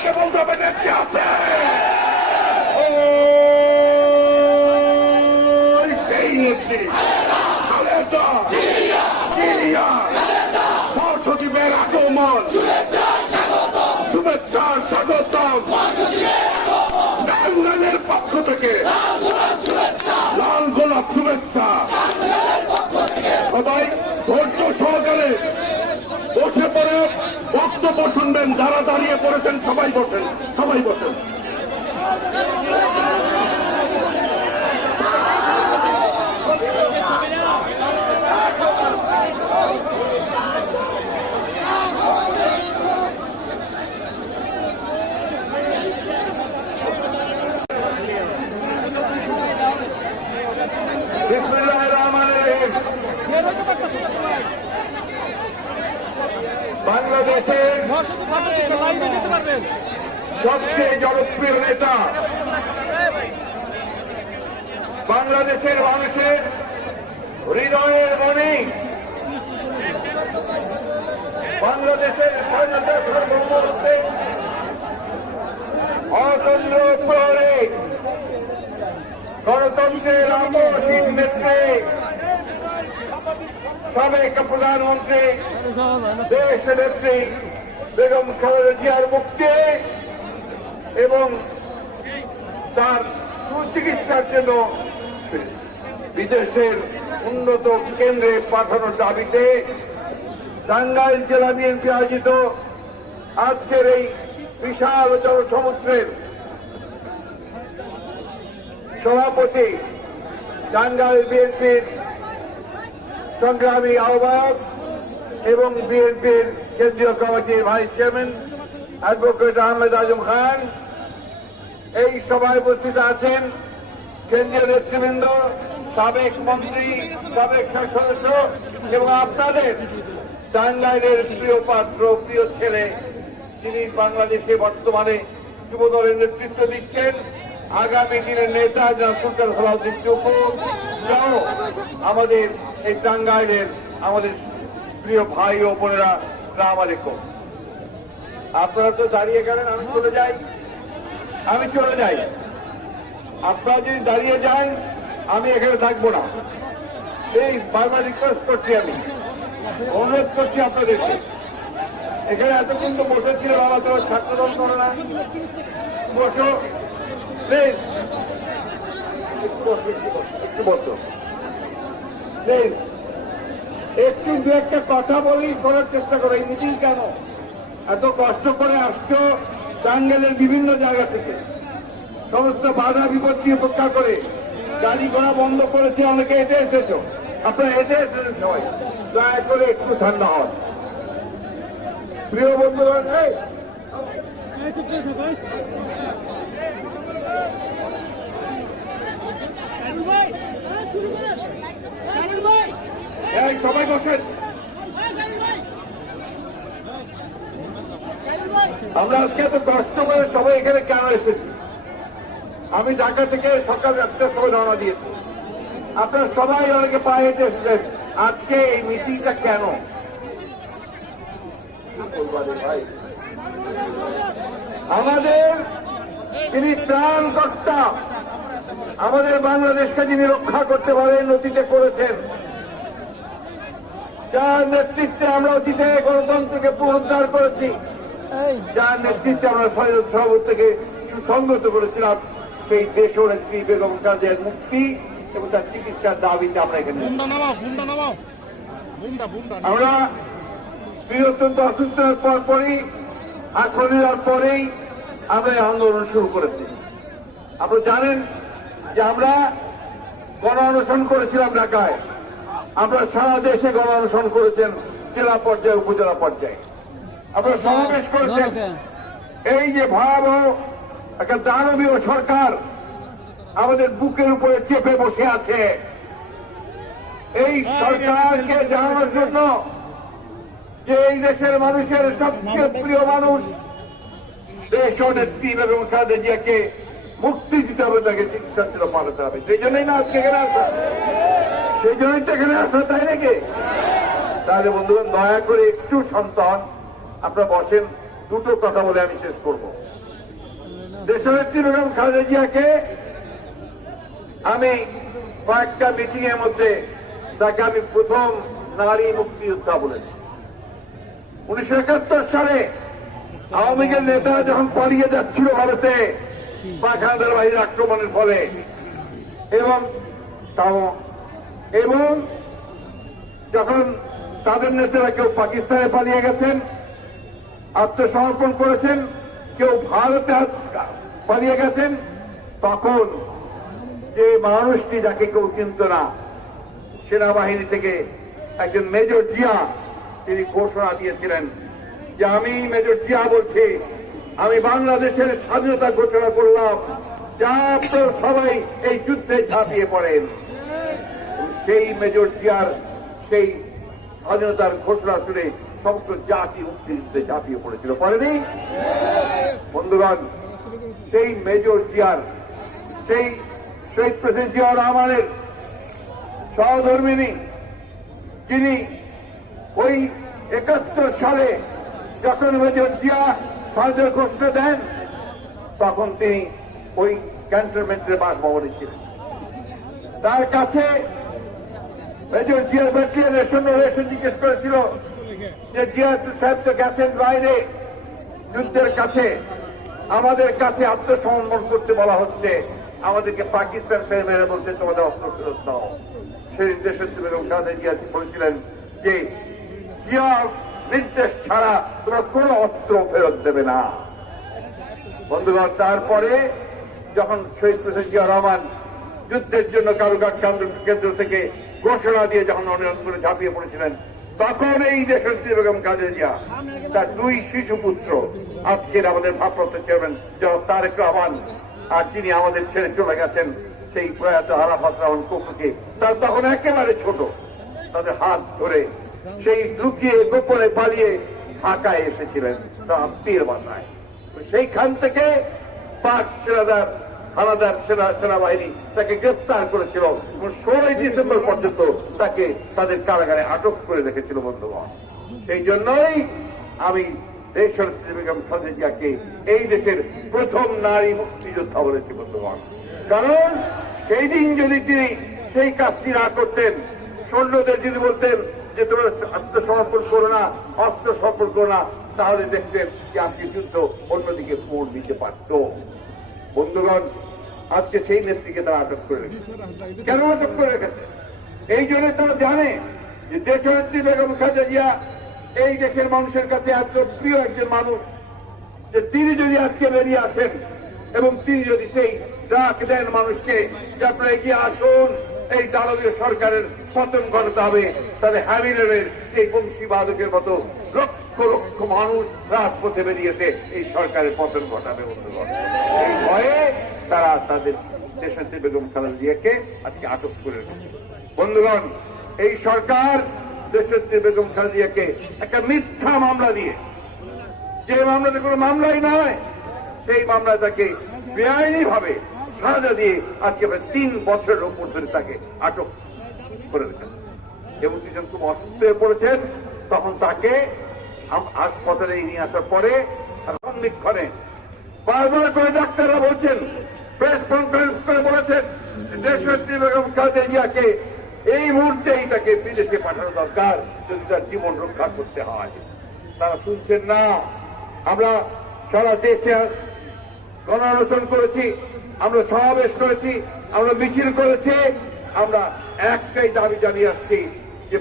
সবাইকে বলতে হবে নেত্রী আছে। সেই নেত্রী সচিবের আগমন, শুভেচ্ছা স্বাগতম। টাঙ্গাইলের পক্ষ থেকে লাল গোলাপ শুভেচ্ছা। সবাই ধৈর্য সহকারে বসে পড়ে বক্তব্য শুনবেন। যারা দাঁড়িয়ে পড়েছেন সবাই বসেন, সবাই বসেন। বাংলাদেশের সবচেয়ে জনপ্রিয় নেতা, বাংলাদেশের মানুষের হৃদয়ের মনে, বাংলাদেশের স্বাধীনতার মুহূর্তে অতন্ত্র প্রহরে গণতন্ত্রের আপসীন নেত্রী, সাবেক প্রধানমন্ত্রী দেশ নেত্রী বেগম খালেদা জিয়ার মুক্তি এবং তার সুচিকিৎসার জন্য বিদেশের উন্নত কেন্দ্রে পাঠানোর দাবিতে টাঙ্গাইল জেলা বিএনপি আয়োজিত আজকের এই বিশাল জনসমুদ্রের সভাপতি, টাঙ্গাইল বিএনপির সংগ্রামী আহ্বায়ক এবং বিএনপির কেন্দ্রীয় কমিটির vice chairman advocate Ahmed Azam Khan, এই সভায় উপস্থিত আছেন কেন্দ্রীয় নেতৃবৃন্দ, সাবেক মন্ত্রী, সাবেক সদস্য এবং আপনাদের টাঙ্গাইলের প্রিয় পাত্র, প্রিয় ছেলে, যিনি বাংলাদেশে বর্তমানে যুবদলের নেতৃত্ব দিচ্ছেন, আগামী দিনের নেতা সুলতান সালাউদ্দিন চুপু সহ আমাদের এই টাঙ্গাইলের আমাদের প্রিয় ভাই ও বোনেরা, আসসালামু আলাইকুম। আপনারা তো দাঁড়িয়ে গেলেন, আমি চলে যাই। আপনারা যদি দাঁড়িয়ে যান আমি এখানে থাকবো না। এই বারবার রিকোয়েস্ট করছি, আমি অনুরোধ করছি আপনাদেরকে। এখানে এতক্ষণ তো বসেছিল, বাবা তোমার ছাত্রদল করে না, বসো প্লিজ, একটু বসো প্লিজ। একটু দু একটা কথা বলি, করার চেষ্টা করো। এই মিটিং কেন এত কষ্ট করে আসছো টাঙ্গাইলের বিভিন্ন জায়গা থেকে, সমস্ত বাধা বিপত্তি উপেক্ষা করে গাড়ি ঘোড়া বন্ধ করেছে, অনেকে হেঁটে এসেছো, আপনারা হেঁটে এসেছেন সবাই, দয়া করে একটু ঠান্ডা হন। প্রিয় বন্ধুগণ, সবাই বসেন। আমরা আজকে এত কষ্ট করে সবাই এখানে কেন এসেছি? আমি ঢাকা থেকে সকাল 8টার সময় রওনা দিয়েছি। আপনারা সবাই অনেকে পায়ে হেঁটে এসেছেন। আজকে এই মিটিংটা কেন? আমাদের তিনি ত্রাণকর্তা, আমাদের বাংলাদেশকে যিনি রক্ষা করতে পারেন, অতীতে করেছেন, যার নেতৃত্বে আমরা অতীতে গণতন্ত্রকে পুনরুদ্ধার করেছি, যার নেতৃত্বে আমরা সভাপতি থেকে সুসংগত করেছিলাম, সেই দেশ নেত্রী বেগম খালেদা জিয়ার মুক্তি এবং তার চিকিৎসার দাবিতে আমরা এখানে আমরা বৃহত্তর অসুস্থতার পরপরই আক্রমণের পরেই আমরা এই আন্দোলন শুরু করেছি। আপনারা জানেন যে আমরা গণ অনশন করেছিলাম ঢাকায়, আমরা সারা দেশে গণ অনশন করেছেন, জেলা পর্যায়ে, উপজেলা পর্যায়ে আপনারা সমাবেশ করেছেন। এই যে ভয়াবহ একটা দানবীয় সরকার আমাদের বুকের উপরে চেপে বসে আছে, এই সরকারকে জানানোর জন্য যে এই দেশের মানুষের সবচেয়ে প্রিয় মানুষ দেশ নেত্রী বেগম খালেদা জিয়াকে মুক্তি দিতে হবে, তাকে চিকিৎসার জন্য পাঠাতে হবে। সেই জন্যই না আজকে এখানে আসা, সেই জন্যই তো এখানে আসা, তাই নাকি? তাহলে বন্ধুগণ, দয়া করে একটু শান্ত হন, আপনারা বসেন। দুটো কথা বলে আমি শেষ করবো। দেশনেত্রী বেগম খালেদা জিয়াকে আমি কয়েকটা মিটিং এর মধ্যে তাকে আমি প্রথম নারী মুক্তিযোদ্ধা বলেছি। 1971 সালে আওয়ামী লীগের নেতারা যখন পালিয়ে যাচ্ছিল ভারতে পাখানাদার বাহিনীর আক্রমণের ফলে এবং যখন তাদের নেতারা কেউ পাকিস্তানে পালিয়ে গেছেন, আত্মসমর্পণ করেছেন, কেউ ভারতে পালিয়ে গেছেন, তখন যে মানুষটি যাকে কেউ চিনত না, সেনাবাহিনী থেকে একজন মেজর জিয়া, তিনি ঘোষণা দিয়েছিলেন যে আমি মেজর জিয়া বলছি, আমি বাংলাদেশের স্বাধীনতা ঘোষণা করলাম, যা আপনারা সবাই এই যুদ্ধে ঝাঁপিয়ে পড়েন। সেই মেজর জিয়ার সেই স্বাধীনতার ঘোষণা শুনে সমগ্র জাতি মুক্তিযুদ্ধে ঝাঁপিয়ে পড়েছিল, পড়েনি? বন্ধুগণ, সেই মেজর জিয়ার, সেই শহীদ প্রেসিডেন্ট জিয়াউর রহমানের সহধর্মিনী, যিনি ওই 71 সালে যখন মেজর জিয়া স্বাধীনতার ঘোষণা দেন, তখন তিনি ওই ক্যান্টনমেন্টের বাসভবনে ছিলেন। তার কাছে মেজর জিয়ার ব্যাটালিয়নের সৈন্য এসে জিজ্ঞেস করেছিল যে জিয়া সাহেব তো গেছেন বাইরে যুদ্ধের কাছে, আমাদের কাছে আত্মসমর্পণ করতে বলা হচ্ছে, আমাদেরকে পাকিস্তান ছেড়ে মেরে বলতে তোমাদের অস্ত্র ফেরত দাও। সেই দেশনেত্রী বেগম খালেদা জিয়া বলেছিলেন যে জিয়ার নির্দেশ ছাড়া তোমরা কোন অস্ত্র ফেরত দেবে না। বন্ধুগণ, তারপরে যখন শহীদ প্রেসিডেন্ট জিয়া রহমান যুদ্ধের জন্য কালুঘাট কেন্দ্র থেকে ঘোষণা দিয়ে যখন অনিয়ন করে ঝাঁপিয়ে পড়েছিলেন, তখন এই দেশনেত্রী বেগম খালেদা জিয়া তার 2 শিশুপুত্র, আজকের আমাদের ভারপ্রাপ্ত চেয়ারম্যান জনাব তারেক রহমান, আর যিনি আমাদের ছেড়ে চলে গেছেন সেই প্রয়াত আরাফাত রহমান কোকুকে, তার তখন একেবারে ছোট, তাদের হাত ধরে সেই লুকিয়ে গোপনে পালিয়ে ঢাকায় এসেছিলেন তার আত্মীয়ের বাসায়। সেইখান থেকে পাক হানাদার সেনাবাহিনী তাকে গ্রেপ্তার করেছিল এবং 16 ডিসেম্বর পর্যন্ত তাকে তাদের কারাগারে আটক করে রেখেছিল। বন্ধুগণ, সেই জন্যই আমি দেশনেত্রী বেগম খালেদা জিয়াকে এই দেশের প্রথম নারী মুক্তিযোদ্ধা বলেছি। বন্ধুগণ, কারণ সেই দিন যদি তিনি সেই কাজটি না করতেন, সৈন্যদের যদি বলতেন যে তোমরা আত্মসমর্পণ করো না, অস্ত্র সমর্পণ করো না, তাহলে দেখতেন যে আজকে যুদ্ধ অন্যদিকে মোড় নিতে পারত। বন্ধুগণ, আজকে সেই নেত্রীকে তারা আটক করে রেখেছে। কেন আটক করে রেখেছে? এই জন্য তারা জানে যে দেশনেত্রী বেগম খালেদা জিয়া এই দেশের মানুষের কাছে এত প্রিয় একজন মানুষ যে তিনি যদি আজকে বেরিয়ে আসেন এবং তিনি যদি সেই ডাক দেন মানুষকে যে আপনারা এগিয়ে আসুন, এই দানবীয় সরকারের পতন ঘটাতে হবে, তাহলে হ্যামিলের এই বংশীবাদকের মতো লক্ষ লক্ষ মানুষ রাজপথে বেরিয়েছে এই সরকারের পতন ঘটাবে। বন্ধুগণ, এই ভয়ে তারা তাদের দেশনেত্রী বেগম খালেদা জিয়াকে আজকে আটক করে রেখেছে। বন্ধুগণ, এই সরকার দেশনেত্রী বেগম খালেদা জিয়াকে একটা মিথ্যা মামলা দিয়ে, যে মামলাতে কোনো মামলাই নয়, সেই মামলায় তাকে বেআইনি ভাবে সাজা দিয়ে আজকে প্রায় 3 বছরের উপর ধরে তাকে আটক করে রেখেছে। এবং তিনি যখন খুব অসুস্থ হয়ে পড়েছেন, তখন তাকে হাসপাতালে নিয়ে আসার পরে সন্নিক্ষণে বারবার করে ডাক্তাররা বলছেন, প্রেস কনফারেন্স করে বলেছেন দেশনেত্রী বেগম খালেদা জিয়াকে এই মুহূর্তেই তাকে বিদেশে পাঠানো দরকার যদি তার জীবন রক্ষা করতে হয়। তারা শুনছেন না। আমরা সারা দেশে গণ আলোচনা করেছি, আমরা সমাবেশ করেছি, আমরা মিছিল করেছি, আমরা একটাই দাবি জানিয়ে আসছি যে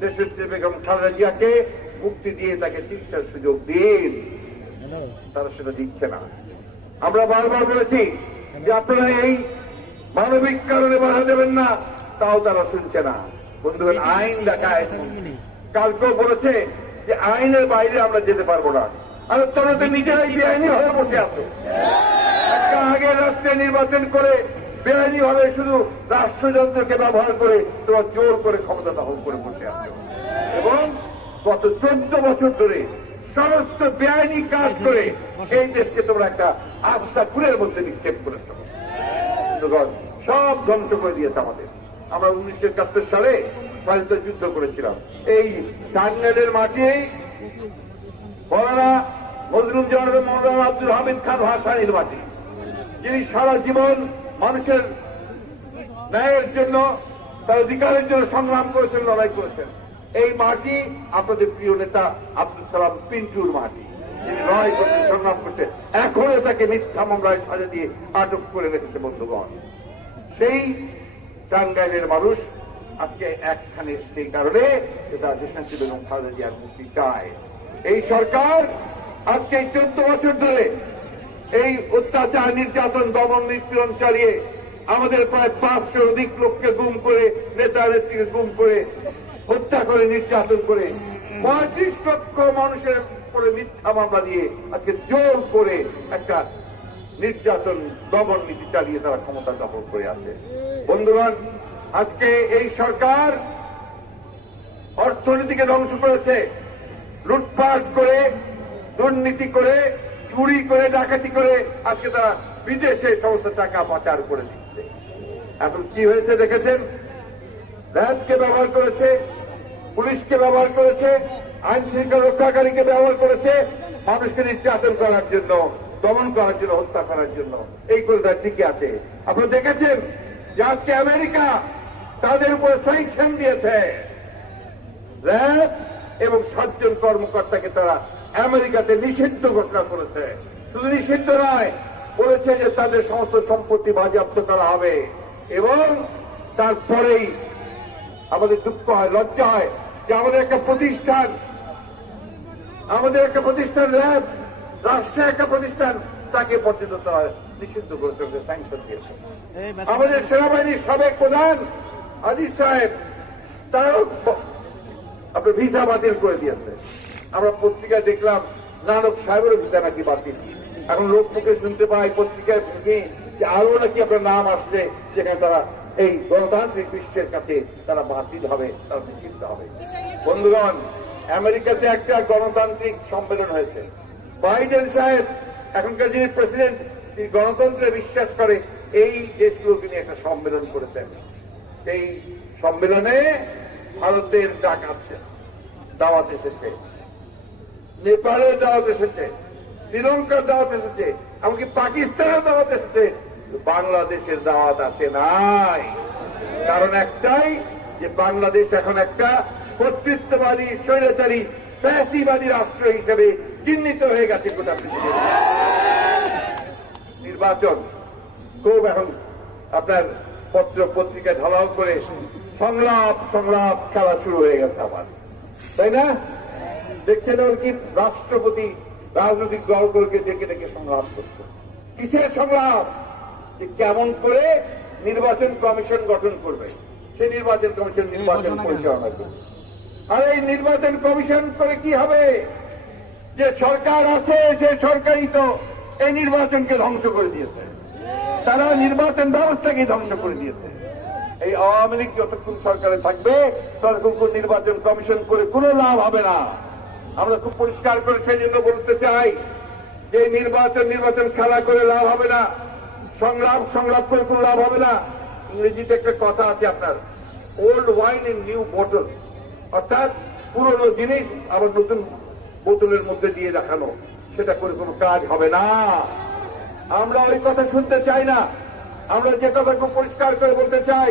দেশনেত্রী বেগম খালেদা জিয়াকে মুক্তি দিয়ে তাকে চিকিৎসার সুযোগ দিন। তারা সেটা দিচ্ছে না। আমরা বারবার বলেছি যে আপনারা এই মানবিক কারণে বাধা দেবেন না, তাও তারা শুনছে না। বন্ধুগণ, আইন দেখায়, কালকেও বলেছে যে আইনের বাইরে আমরা যেতে পারবো না। আর তোমরা তো নিজেরাই বেআইনি ভাবে বসে আছো। একটা আগে রাষ্ট্রে নির্বাচন করে বেআইনি ভাবে শুধু রাষ্ট্রযন্ত্রকে ব্যবহার করে তোমরা জোর করে ক্ষমতা দখল করে বসে আছো এবং গত 14 বছর ধরে সমস্ত বেআইনি কাজ করে এই দেশকে তোমরা একটা আস্থা কুলের মধ্যে নিক্ষেপ করেছ। সব ধ্বংস করে দিয়েছে আমাদের। আমরা 1971 সালে স্বাধীনতা যুদ্ধ করেছিলাম। এই টাঙ্গাইলের মাটি বড়রা মজলুম জনাব মৌলানা আব্দুল হামিদ খান ভাসানীর মাটি, যিনি সারা জীবন মানুষের ন্যায়ের জন্য, তার অধিকারের জন্য সংগ্রাম করেছেন, লড়াই করেছেন। এই মাটি আপনাদের প্রিয় নেতা আব্দুল সালাম পিন্টুর মাটি, তিনি লড়াই করতে সংগ্রাম করছে। এখনো তাকে মিথ্যা মামলায় সাজা দিয়ে আটক করে রেখেছে বন্ধুগণ। সেই টাঙ্গাইলের মানুষ আজকে একখানে সেই কারণে তারা দেশান্তি বেগম খালেদা জিয়ার মুক্তি চায়। এই সরকার আজকে 14 বছর ধরে এই অত্যাচার, নির্যাতন, দমন, নিপীড়ন চালিয়ে আমাদের প্রায় 500 অধিক লোককে গুম করে, নেতা নেত্রীকে গুম করে, হত্যা করে, নির্যাতন করে 35 লক্ষ মানুষের উপরে মিথ্যা মামলা দিয়ে আজকে জোর করে একটা নির্যাতন, দমন নীতি চালিয়ে তারা ক্ষমতা দখল করে আছে। বন্ধুগণ, আজকে এই সরকার অর্থনীতিকে ধ্বংস করেছে, লুটপাট করে, দুর্নীতি করে, চুরি করে, ডাকাতি করে আজকে তারা বিদেশে সমস্ত টাকা পাচার করে দিচ্ছে। এখন কি হয়েছে দেখেছেন? র্যাবকে ব্যবহার করেছে, পুলিশকে ব্যবহার করেছে, আইন শৃঙ্খলা রক্ষাকারীকে ব্যবহার করেছে মানুষকে নির্যাতন করার জন্য, দমন করার জন্য, হত্যা করার জন্য। এই করে তারা ঠিকই আছে। আপনারা দেখেছেন যে আজকে আমেরিকা তাদের উপর স্যাংশন দিয়েছে। র্যাব এবং 7 জন কর্মকর্তাকে তারা আমেরিকাতে নিষিদ্ধ ঘোষণা করেছে। শুধু নিষিদ্ধ নয়, বলেছে যে তাদের সমস্ত সম্পত্তি বাজেয়াপ্ত করা হবে। এবং তারপরেই আমাদের দুঃখ হয়, লজ্জা হয় যে আমাদের একটা প্রতিষ্ঠান র্যাব, রাষ্ট্রের একটা প্রতিষ্ঠান, তাকে পর্যন্ত তারা নিষিদ্ধ করেছে, স্যাংশন দিয়েছে। আমাদের সেনাবাহিনীর সাবেক প্রধান আজিজ সাহেব, তারাও আপনার ভিসা বাতিল করে দিয়েছে। আমরা পত্রিকায় দেখলাম নানক সাহেবেরও ভিসা নাকি বাতিল। এখন লোক মুখে শুনতে পাই পত্রিকায় যে আরো নাকি আপনার নাম আসছে, যেখানে তারা এই গণতান্ত্রিক বিশ্বের কাছে তারা বাতিল হবে, তারা নিষিদ্ধ হবে। বন্ধুগণ, আমেরিকাতে একটা গণতান্ত্রিক সম্মেলন হয়েছে। বাইডেন সাহেব, এখনকার যিনি প্রেসিডেন্ট, তিনি গণতন্ত্রে বিশ্বাস করে, এই দেশগুলোকে নিয়ে একটা সম্মেলন করেছেন। সেই সম্মেলনে ভারতের ডাক আছে, দাওয়াত এসেছে, নেপালের দাওয়াত এসেছে, শ্রীলঙ্কার দাওয়াত এসেছে, এমনকি পাকিস্তানের দাওয়াত এসেছে, বাংলাদেশের দাওয়াত আসে নাই। কারণ একটাই, যে বাংলাদেশ এখন একটা কর্তৃত্ববাদী, স্বৈরাচারী, ফ্যাসিবাদী রাষ্ট্র হিসেবে চিহ্নিত হয়ে গেছে গোটা পৃথিবীর। নির্বাচন খুব এখন আপনার পত্র পত্রিকায় ঢালাও করে সংলাপ খেলা শুরু হয়ে গেছে আবার, তাই না? দেখছেন ওর কি রাষ্ট্রপতি রাজনৈতিক দলগুলোকে ডেকে ডেকে সংলাপ করছে। কিসের সংলাপ? যে কেমন করে নির্বাচন কমিশন গঠন করবে, সেই নির্বাচন কমিশন নির্বাচন পরিচালনা করবে। আর এই নির্বাচন কমিশন করে কি হবে? যে সরকার আছে, সে সরকারই তো এই নির্বাচনকে ধ্বংস করে দিয়েছে, তারা নির্বাচন ব্যবস্থাকে ধ্বংস করে দিয়েছে। এই আওয়ামী লীগ যতক্ষণ সরকারে থাকবে ততক্ষণ নির্বাচন কমিশন করে কোনো লাভ হবে না। আমরা খুব পরিষ্কার করে সেই জন্য বলতে চাই যে নির্বাচন খেলা করে লাভ হবে না, সংলাপ করে কোনো লাভ হবে না। ইংরেজিতে একটা কথা আছে আপনার, ওল্ড ওয়াইন ইন নিউ বোতল, অর্থাৎ পুরনো জিনিস আবার নতুন বোতলের মধ্যে দিয়ে দেখানো, সেটা করে কোনো কাজ হবে না। আমরা ওই কথা শুনতে চাই না। আমরা যে কথা খুব পরিষ্কার করে বলতে চাই,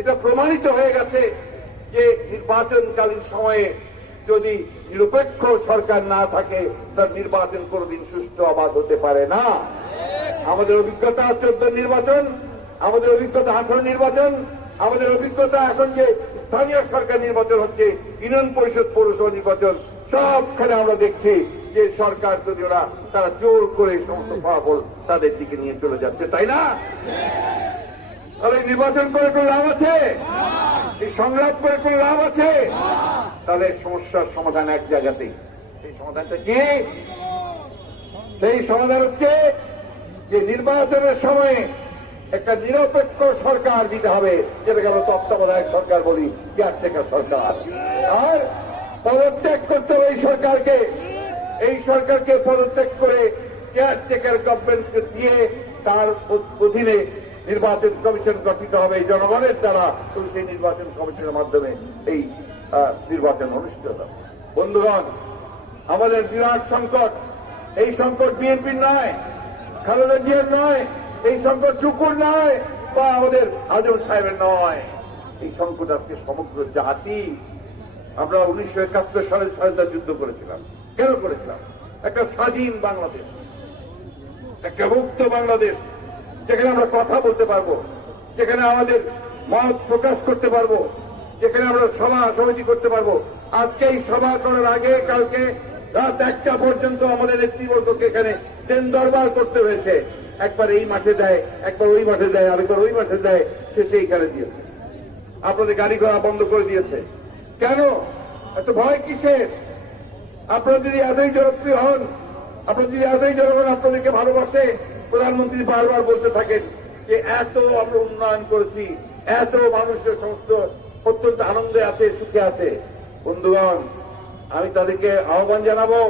এটা প্রমাণিত হয়ে গেছে যে নির্বাচনকালীন সময়ে যদি নিরপেক্ষ সরকার না থাকে, তার নির্বাচন কোনদিন সুষ্ঠু অবাধ হতে পারে না। আমাদের অভিজ্ঞতা 14 নির্বাচন, আমাদের অভিজ্ঞতা 18 নির্বাচন, আমাদের অভিজ্ঞতা এখন যে স্থানীয় সরকার নির্বাচন হচ্ছে, ইউনিয়ন পরিষদ, পৌরসভা নির্বাচন, সবখানে আমরা দেখছি যে সরকার যদি ওরা তারা জোর করে সমস্ত ফলাফল তাদের দিকে নিয়ে চলে যাচ্ছে, তাই না? তাহলে নির্বাচন করে কোনো লাভ আছে? এই সংলাপ করে কোনো লাভ আছে? তাদের সমস্যার সমাধান এক জায়গাতেই। সেই সমাধানটা কি? সেই সমাধান হচ্ছে যে নির্বাচনের সময়ে একটা নিরপেক্ষ সরকার দিতে হবে, যেটাকে আমরা তত্ত্বাবধায়ক সরকার বলি, কেয়ারটেকার সরকার। আর পদত্যাগ করতে হবে এই সরকারকে পদত্যাগ করে কেয়ারটেকার গভর্নমেন্টকে দিয়ে তার অধীনে নির্বাচন কমিশন গঠিত হবে জনগণের দ্বারা। সেই নির্বাচন কমিশনের মাধ্যমে এই নির্বাচন অনুষ্ঠিত হবে। বন্ধুগণ, আমাদের বিরাট সংকট, এই সংকট বিএনপির নয়, খালেদা জিয়ার নয়, এই সংকট টুকুর নয়, বা আমাদের আজম সাহেবের নয়। এই সংকট আজকে সমগ্র জাতি। আমরা 1971 সালে স্বাধীনতা যুদ্ধ করেছিলাম। কেন করেছিলাম? একটা স্বাধীন বাংলাদেশ, একটা মুক্ত বাংলাদেশ, যেখানে আমরা কথা বলতে পারবো, যেখানে আমাদের মত প্রকাশ করতে পারবো, যেখানে আমরা সভা সমিতি করতে পারবো। আজকে এই সভা করার আগে কালকে রাত 1টা পর্যন্ত আমাদের নেতৃবর্গকে এখানে ট্রেন দরবার করতে হয়েছে। একবার এই মাঠে দেয়, একবার ওই মাঠে দেয়, আরেকবার ওই মাঠে দেয়, সে সেইখানে দিয়েছে। আপনাদের গাড়ি ঘোড়া বন্ধ করে দিয়েছে। কেন? এত ভয় কিসের? আপনারা যদি এতই জনপ্রিয় হন, আপনারা যদি এতই জনগণ আপনাদেরকে ভালোবাসে, প্রধানমন্ত্রী বারবার বলতে থাকেন যে এত আমরা উন্নয়ন করেছি, এত মানুষের সমস্ত অত্যন্ত আনন্দে আছে, সুখে আছে। বন্ধুগণ, আমি তাদেরকে আহ্বান জানাবো,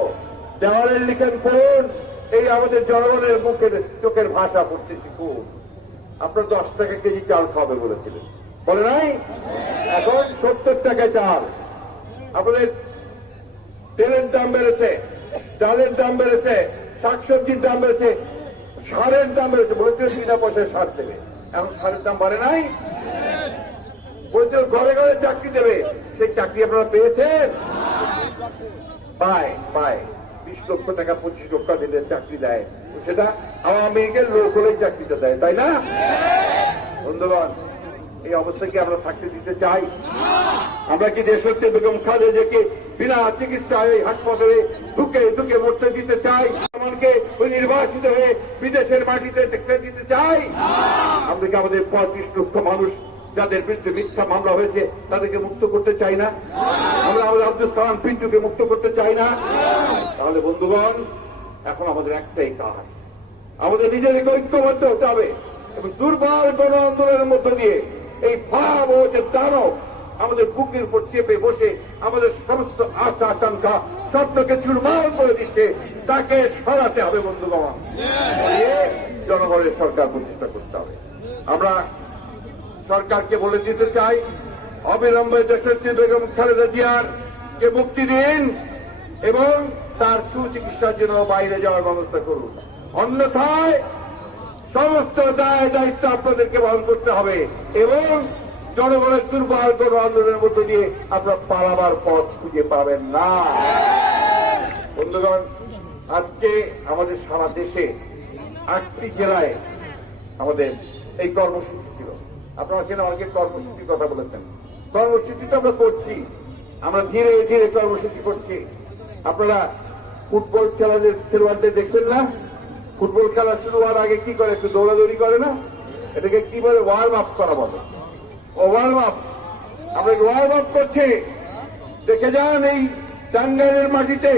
দেওয়ালের লিখেন পড়ুন, এই আমাদের জনগণের মুখের চোখের ভাষা পড়তে শিখুন। আপনার 10 টাকা কেজি চাল খাবে বলেছিলেন, বলে নাই? এখন 70 টাকায় চাল। আপনাদের তেলের দাম বেড়েছে, ডালের দাম বেড়েছে, শাকসবজির দাম বেড়েছে, সারের দাম বেড়েছে। বলেছিল বিনা পয়সায় সার দেবে, এখন সারের দাম বাড়ে নাই? বলছিল ঘরে ঘরে চাকরি দেবে, সেই চাকরি আপনারা পেয়েছেন? পায় 20 লক্ষ টাকা 25 লক্ষ দিলে চাকরি দেয়, সেটা আওয়ামী লীগের লোক হলেই চাকরিটা দেয়, তাই না? বন্ধুগণ, এই অবস্থায় কি আমরা থাকতে দিতে চাই? আমরা কি দেশত্রী বেগম খালেদাকে বিনা চিকিৎসায় হাসপাতালে ঢুকে মরতে দিতে চাই? আমাকে ওই নির্বাচিত হয়ে বিদেশের মাটিতে দেখতে দিতে চাই? আমরা কি আমাদের 35 লক্ষ মানুষ যাদের বিরুদ্ধে মিথ্যা মামলা হয়েছে তাদেরকে মুক্ত করতে চাই না? আমরা আমাদের আব্দুল সালাম পিন্টুকে মুক্ত করতে চাই না? তাহলে বন্ধুগণ, এখন আমাদের একটাই কাজ, আমাদের নিজেদেরকে ঐক্যবদ্ধ হতে হবে এবং দুর্বল গণ আন্দোলনের মধ্য দিয়ে এই ভয়াবহ যে দানব আমাদের বুকের উপর চেপে বসে আমাদের সমস্ত আশা আকাঙ্ক্ষা স্বপ্নকে চুরমার করে দিচ্ছে, তাকে সরাতে হবে। বন্ধুগণ, জনগণের সরকার প্রতিষ্ঠা করতে হবে। আমরা সরকারকে বলে দিতে চাই, অবিলম্বে দেশনেত্রী বেগম খালেদা জিয়ার কে মুক্তি দিন এবং তার সুচিকিৎসার জন্য বাইরে যাওয়ার ব্যবস্থা করুন। অন্যথায় সমস্ত দায় দায়িত্ব আপনাদেরকে বহন করতে হবে এবং জনগণের দুর্বল গণ আন্দোলনের মধ্য দিয়ে আপনারা পালাবার পথ খুঁজে পাবেন না। বন্ধুগণ, আজকে আমাদের সারা দেশে 8টি জেলায় আমাদের এই কর্মসূচি ছিল। আপনারা কেন আমাকে কর্মসূচির কথা বলেছেন? কর্মসূচি তো আমরা করছি, আমরা ধীরে ধীরে কর্মসূচি করছি। আপনারা ফুটবল খেলোয়াড়দের দেখছেন না? ফুটবল খেলা শুরু হওয়ার আগে কি করে? একটু দৌড়াদৌড়ি করে না? এটাকে কি বলে? ওয়ার্ম আপ করা বলে। ওয়ার্ম আপ, আমরা ওয়ার্ম আপ করছি। দেখে যান এই টাঙ্গাইলের মাটিতে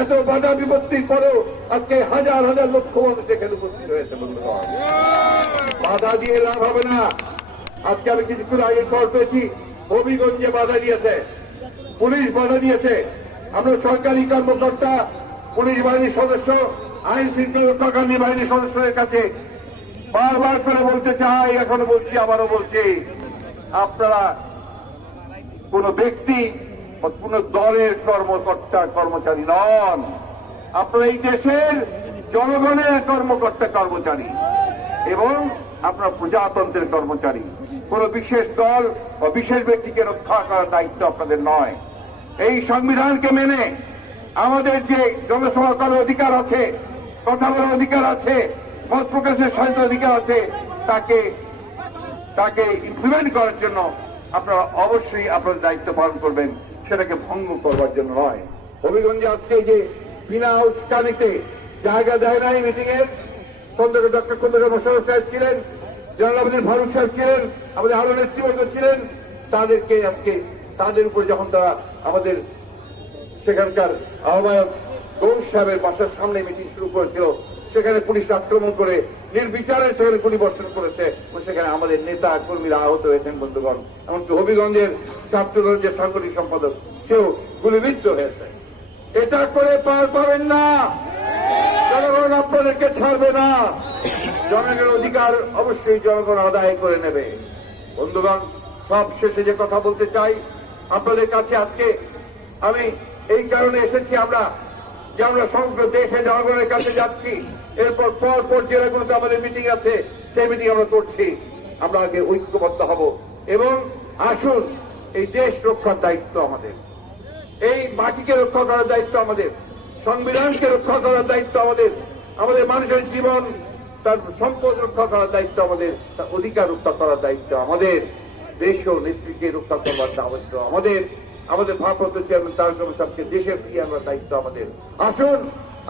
এত বাধা বিপত্তির পরেও আজকে হাজার হাজার লক্ষ মানুষ এখানে উপস্থিত হয়েছে। বন্ধুগণ, বাধা দিয়ে লাভ হবে না। আজকে আমি কিছুক্ষণ আগে খবর পেয়েছি হবিগঞ্জে বাধা দিয়েছে, পুলিশ বাধা দিয়েছে। আমরা সরকারি কর্মকর্তা, পুলিশ বাহিনীর সদস্য, আইন শৃঙ্খলা রক্ষাকারী বাহিনীর সদস্যদের কাছে বারবার করে বলতে চাই, এখনো বলছি, আবারও বলছি, আপনারা কোন ব্যক্তি বা কোন দলের কর্মকর্তা কর্মচারী নন। আপনারা এই দেশের জনগণের কর্মকর্তা কর্মচারী এবং আপনারা প্রজাতন্ত্রের কর্মচারী। কোন বিশেষ দল বা বিশেষ ব্যক্তিকে রক্ষা করার দায়িত্ব আপনাদের নয়। এই সংবিধানকে মেনে আমাদের যে জনসভা করার অধিকার আছে, কথা বলার অধিকার আছে, মত প্রকাশের স্বাধীনতা অধিকার আছে, তাকে ইমপ্লিমেন্ট করার জন্য আপনারা অবশ্যই আপনাদের দায়িত্ব পালন করবেন, সেটাকে ভঙ্গ করবার জন্য নয়। হবিগঞ্জে আজকে যে বিনা উস্কানিতে জায়গা দেয় নাই মিটিং এর, ডক্টর খন্দকার মোশাররফ সাহেব ছিলেন, জনাল আবেদীন ফারুক সাহেব ছিলেন, আমাদের আরো নেতৃবর্গ ছিলেন, তাদেরকে আজকে তাদের উপর যখন তারা আমাদের সেখানকার আহ্বায়ক গৌস সাহেবের বাসার সামনে মিটিং শুরু করেছিল, সেখানে পুলিশ আক্রমণ করে নির্বিচারে সেখানে গুলিবর্ষণ করেছে, সেখানে আমাদের নেতা কর্মীরা আহত হয়েছেন। বন্ধুগণ, এমনকি হবিগঞ্জের ছাত্রদল যে সাংগঠনিক সম্পাদক, সেও গুলিবিদ্ধ হয়েছে। এটা করে পার পাবেন না, জনগণ আপনাদেরকে ছাড়বে না। জনগণের অধিকার অবশ্যই জনগণ আদায় করে নেবে। বন্ধুগণ, সব শেষে যে কথা বলতে চাই আপনাদের কাছে, আজকে আমি এই কারণে এসেছি, আমরা যে আমরা সমগ্র দেশে জনগণের কাছে যাচ্ছি, এরপর পর জেলাগুলোতে আমাদের মিটিং আছে, সেই মিটিং আমরা করছি। আমরা আগে ঐক্যবদ্ধ হব এবং আসুন, এই দেশ রক্ষার দায়িত্ব আমাদের, এই মাটিকে রক্ষা করার দায়িত্ব আমাদের, সংবিধানকে রক্ষা করার দায়িত্ব আমাদের, আমাদের মানুষের জীবন, তার সম্পদ রক্ষা করার দায়িত্ব আমাদের, তার অধিকার রক্ষা করার দায়িত্ব আমাদের, দেশ ও নেত্রীকে রক্ষা করবার দায়িত্ব আমাদের, আমাদের ভারপ্রাপ্ত চেয়ারম্যান তারেক রহমান সাহেবকে দেশে ফিরিয়ে আনার দায়িত্ব আমাদের। আসুন,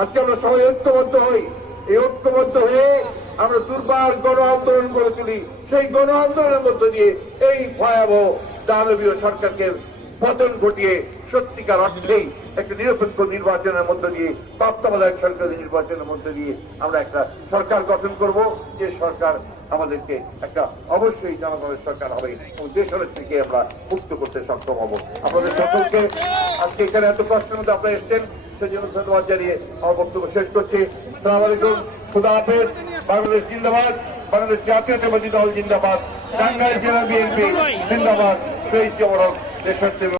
আজকে আমরা সবাই ঐক্যবদ্ধ হই। এই ঐক্যবদ্ধ হয়ে আমরা দুর্বার গণ আন্দোলন করে তুলি। সেই গণ আন্দোলনের মধ্য দিয়ে এই ভয়াবহ দানবীয় সরকারকে পতন ঘটিয়ে সত্যিকার অর্থেই একটা নিরপেক্ষ নির্বাচনের মধ্য দিয়ে, তত্ত্বাবধায়ক সরকারের নির্বাচনের মধ্য দিয়ে আমরা একটা সরকার গঠন করব, যে সরকার আমাদেরকে একটা অবশ্যই জনগণের সরকার হবে এবং দেশের থেকে আমরা মুক্ত করতে সক্ষম হব। আপনাদের সকলকে আজকে এখানে এত কষ্টের মধ্যে আপনারা এসছেন, সেই জন্য ধন্যবাদ জানিয়ে আমার বক্তব্য শেষ করছি। আসসালামু আলাইকুম, খুদা হাফেজ। বাংলাদেশ জিন্দাবাদ, বাংলাদেশ জাতীয়তাবাদী দল জিন্দাবাদ, টাঙ্গাইল জেলা বিএনপি জিন্দাবাদ, শহীদ জওহর দেশাত্মক